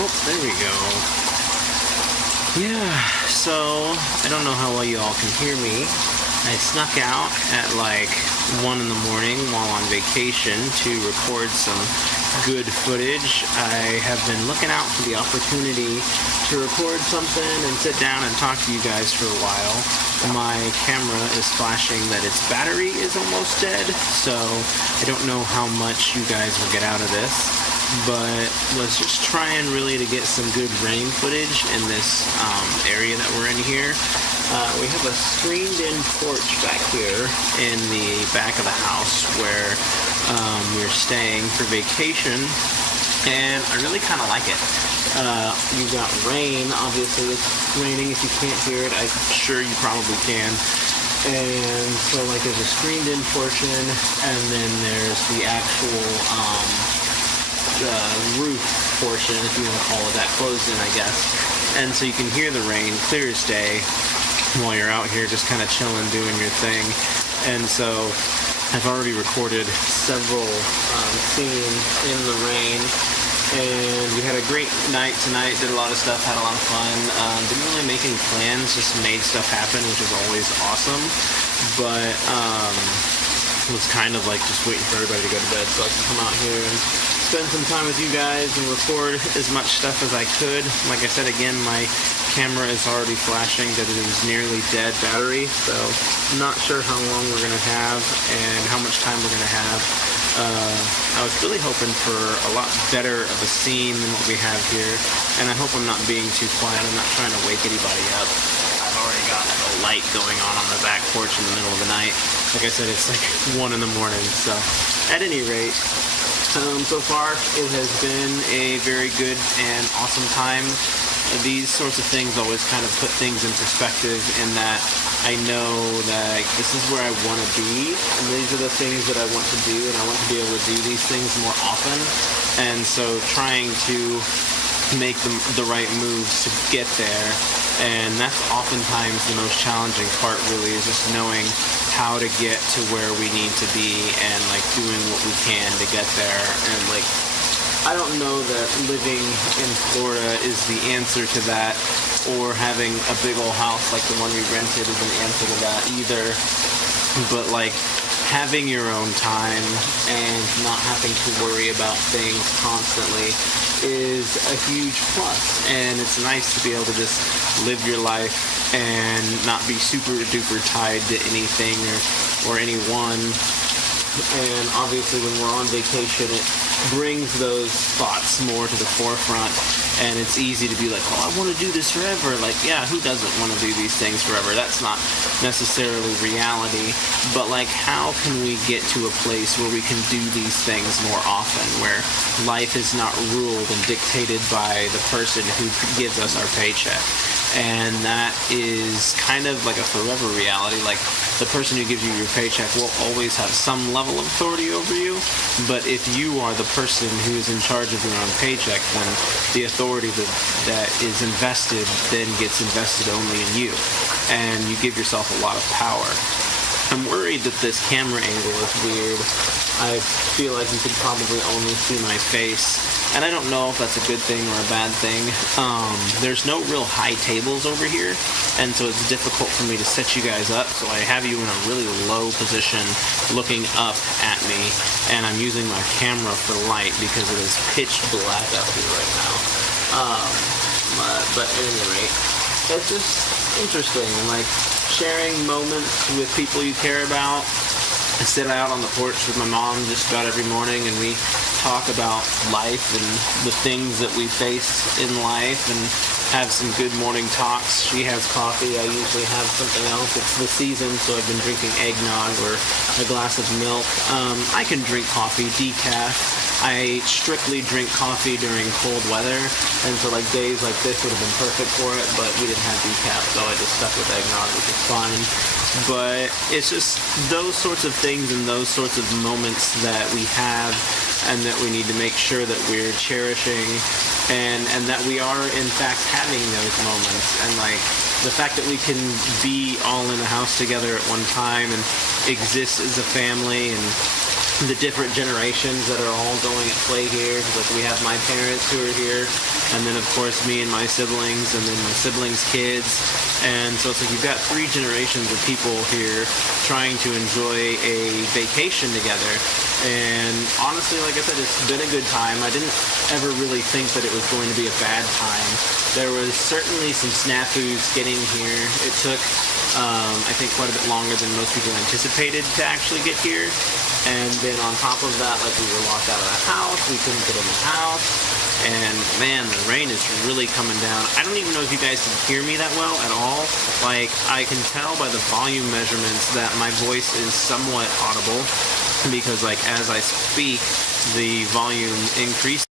Oh, there we go. Yeah, so I don't know how well you all can hear me. I snuck out at like 1 in the morning while on vacation to record some good footage. I have been looking out for the opportunity to record something and sit down and talk to you guys for a while. My camera is flashing that its battery is almost dead, so I don't know how much you guys will get out of this. But was just trying really to get some good rain footage in this area that we're in here. We have a screened-in porch back here in the back of the house where we're staying for vacation, and I really kind of like it. You've got rain, obviously it's raining. If you can't hear it, I'm sure you probably can. And so like there's a screened-in portion, and then there's the actual roof portion, if you want to call it that, closed in, I guess. And so you can hear the rain clear as day while you're out here just kind of chilling, doing your thing. And so I've already recorded several scenes in the rain, and we had a great night tonight, did a lot of stuff, had a lot of fun. Didn't really make any plans, just made stuff happen, which is always awesome. But was kind of like just waiting for everybody to go to bed so I could come out here and spend some time with you guys and record as much stuff as I could. Like I said, again, my camera is already flashing that it is nearly dead battery, so I'm not sure how long we're going to have and how much time we're going to have. I was really hoping for a lot better of a scene than what we have here, and I hope I'm not being too quiet. I'm not trying to wake anybody up. I've already got a light going on the back porch in the middle of the night. Like I said, it's like 1 in the morning, so at any rate, so far it has been a very good and awesome time. These sorts of things always kind of put things in perspective in that I know that this is where I want to be, and these are the things that I want to do, and I want to be able to do these things more often. And so trying to make the right moves to get there, and that's oftentimes the most challenging part, really, is just knowing how to get to where we need to be and like doing what we can to get there. And like, I don't know that living in Florida is the answer to that, or having a big old house like the one we rented is an answer to that either. But like having your own time and not having to worry about things constantly is a huge plus. And it's nice to be able to just live your life and not be super duper tied to anything or anyone. And obviously when we're on vacation, it brings those thoughts more to the forefront, and it's easy to be like, oh, I want to do this forever. Like, yeah, who doesn't want to do these things forever? That's not necessarily reality, but like, how can we get to a place where we can do these things more often, where life is not ruled and dictated by the person who gives us our paycheck? And that is kind of like a forever reality. Like, the person who gives you your paycheck will always have some level of authority over you, but if you are the person who is in charge of your own paycheck, then the authority that is invested then gets invested only in you, and you give yourself a lot of power. I'm worried that this camera angle is weird. I feel like you could probably only see my face, and I don't know if that's a good thing or a bad thing. There's no real high tables over here, and so it's difficult for me to set you guys up, so I have you in a really low position looking up at me, and I'm using my camera for light because it is pitch black out here right now. But at any rate, it's just interesting, like sharing moments with people you care about. I sit out on the porch with my mom just about every morning, and we talk about life and the things that we face in life and have some good morning talks. She has coffee. I usually have something else. It's the season, so I've been drinking eggnog or a glass of milk. I can drink coffee decaf. I strictly drink coffee during cold weather, and so like days like this would have been perfect for it, but we didn't have decaf, so I just stuck with eggnog, which is fine. But it's just those sorts of things and those sorts of moments that we have and that we need to make sure that we're cherishing, and that we are in fact having those moments. And like the fact that we can be all in the house together at one time and exist as a family and the different generations that are all going at play here. Like we have my parents who are here, and then of course me and my siblings, and then my siblings' kids. And so it's like you've got 3 generations of people here trying to enjoy a vacation together. And honestly, like I said, it's been a good time. I didn't ever really think that it was going to be a bad time. There was certainly some snafus getting here. It took, I think, quite a bit longer than most people anticipated to actually get here. And then on top of that, like, we were locked out of the house. We couldn't get in the house. And man, the rain is really coming down. I don't even know if you guys can hear me that well at all. Like, I can tell by the volume measurements that my voice is somewhat audible, because like as I speak, the volume increases.